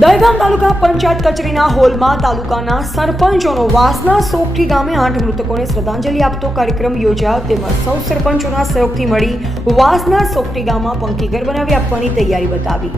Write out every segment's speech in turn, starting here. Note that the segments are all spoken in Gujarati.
દહેગામ તાલુકા પંચાયત કચેરીના હોલમાં તાલુકાના સરપંચોનો વાસના સોગઠી ગામે આઠ મૃતકોને શ્રદ્ધાંજલિ આપતો કાર્યક્રમ યોજાયો. તેમજ સૌ સરપંચોના સહયોગથી મળી વાસના સોગઠી ગામમાં પંખી ઘર બનાવી આપવાની તૈયારી બતાવી.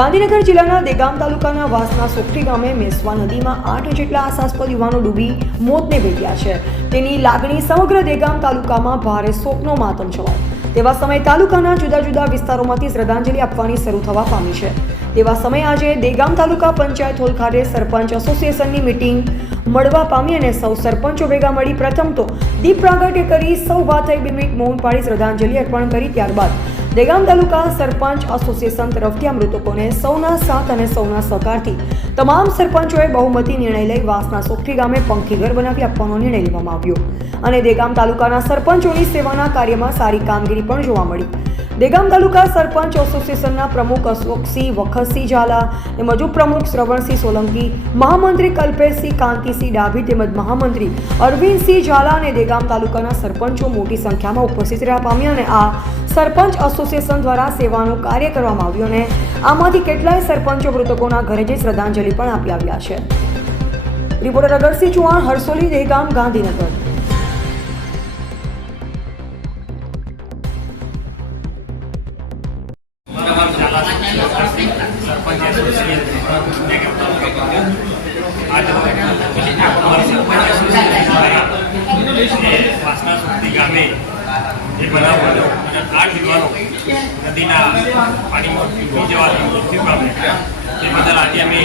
ગાંધીનગર જિલ્લાના દેગામ તાલુકાના વાસના સોગઠી ગામે મેસવા નદીમાં આઠ જેટલા આશાસ્પદ યુવાનો ડૂબી મોતને ભેટ્યા છે. તેની લાગણી સમગ્ર દેગામ તાલુકામાં ભારે શોકનો માતમ છવાયો. તેવા સમયે તાલુકાના જુદા જુદા વિસ્તારોમાંથી શ્રદ્ધાંજલિ આપવાની શરૂ થવા પામી છે. તેવા સમયે આજે દેગામ તાલુકા પંચાયત હોલ ખાતે સરપંચ એસોસિએશનની મિટિંગ મળવા પામી અને સૌ સરપંચો ભેગા મળી પ્રથમ તો દીપ પ્રાગટ્ય કરી સૌ ભાથઈ બે મિનિટ મૌન પાડી શ્રદ્ધાંજલિ અર્પણ કરી ત્યારબાદ દેગામ તાલુકા સરપંચ એસોસિએશન તરફથી આ મૃતકોને સૌના સાથ અને સૌના સહકારથી તમામ સરપંચોએ બહુમતી નિર્ણય લઈ વાસના સોખી ગામે પંખી ઘર બનાવી આપવાનો નિર્ણય લેવામાં આવ્યો. અને દેગામ તાલુકાના સરપંચોની સેવાના કાર્યમાં સારી કામગીરી પણ જોવા મળી. દેગામ તાલુકા સરપંચ એસોસિએશનના પ્રમુખ અશોકસિંહ વખતસિંહ ઝાલા તેમજ ઉપપ્રમુખ શ્રવણસિંહ સોલંકી, મહામંત્રી કલ્પેશસિંહ કાંતિસિંહ ડાભી તેમજ મહામંત્રી અરવિંદસિંહ ઝાલા અને દેગામ તાલુકાના સરપંચો મોટી સંખ્યામાં ઉપસ્થિત રહ્યા પામ્યા અને આ સરપંચ એસોસિએશન દ્વારા સેવાનું કાર્ય કરવામાં આવ્યું અને આમાંથી કેટલાય સરપંચો મૃતકોના ઘરે જઈ શ્રદ્ધાંજલિ પણ આપી આવ્યા છે. રિપોર્ટર અગરસિંહ ચૌહાણ, હરસોલી, દેગામ, ગાંધીનગર. નદીના પાણીમાં ડૂબી જવાથી તે બદલ આજે અમે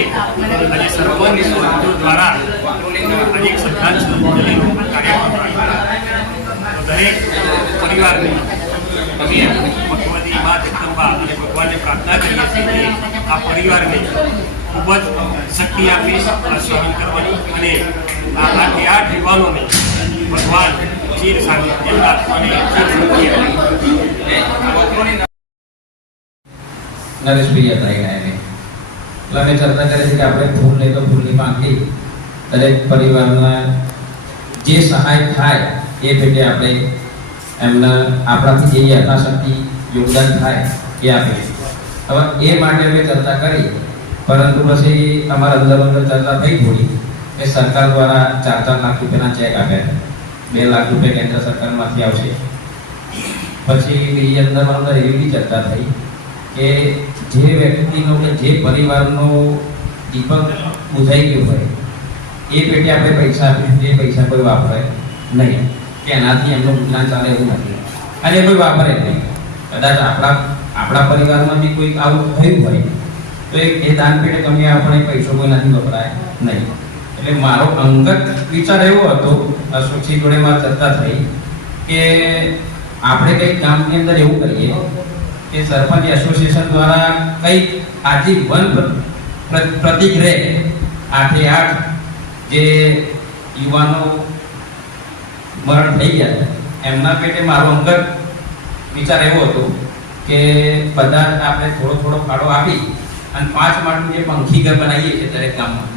આજે સરપંચ મિત્રો દ્વારા આજે એક શ્રદ્ધાંજલિનો કાર્યક્રમ દરેક પરિવારને અમે ભગવતી મા જગદંબા અને ભગવાનને પ્રાર્થના કરીએ છીએ કે આ પરિવારને ખૂબ જ શક્તિ આપી આ સહન કરવાની અને આ આઠે આઠ યુવાનોને ભગવાન ચીર સાનિધ્ય આપવાની ચીર શક્તિ આપે. નરેશભાઈ હતા એ ટાઈમે એટલે અમે ચર્ચા કરી છે કે આપણે ફૂલ લઈ તો ફૂલની પાંખડી દરેક પરિવારના જે સહાય થાય એ પેટે આપણે એમને આપણાથી જે યથાશક્તિ યોગદાન થાય. એ આપી હવે એ માટે અમે ચર્ચા કરી, પરંતુ પછી અમારા અંદર અંદર ચર્ચા થઈ થોડી કે સરકાર દ્વારા ચાર ચાર લાખ રૂપિયાના ચેક આપ્યા બે લાખ રૂપિયા કેન્દ્ર સરકારમાંથી આવશે. પછી એ અંદર અંદર એવી બી ચર્ચા થઈ કે જે વ્યક્તિનો કે જે પરિવારનો દીપક બુધાઈ ગયો હોય, એ પેટે આપણે પૈસા આપીશું એ પૈસા કોઈ વાપરે નહીં. કે એનાથી એમનું ગુજરાન ચાલે એવું નથી. અને એ કોઈ વાપરે નહીં. કદાચ આપણા આપણા પરિવારમાં બી કોઈક આવું થયું હોય, તો એ દાન પેટે તમે આપણે પૈસો કોઈનાથી વપરાય નહીં. એટલે મારો અંગત વિચાર એવો હતો અશોકસિંહ જોડે મારી ચર્ચા થઈ, કે આપણે કંઈક ગામની અંદર એવું કરીએ કે સરપંચ એસોસિએશન દ્વારા કંઈક આજીવન પ્ર- પ્ર- પ્રતિક રહે. આઠે આઠ જે યુવાનો મરણ થઈ ગયા એમના પેટે મારો અંગત વિચાર એવો હતો કે બધાને આપણે થોડો થોડો ફાળો આપી અને પાંચ માળનું જે પંખી ઘર બનાવીએ છીએ દરેક ગામમાં.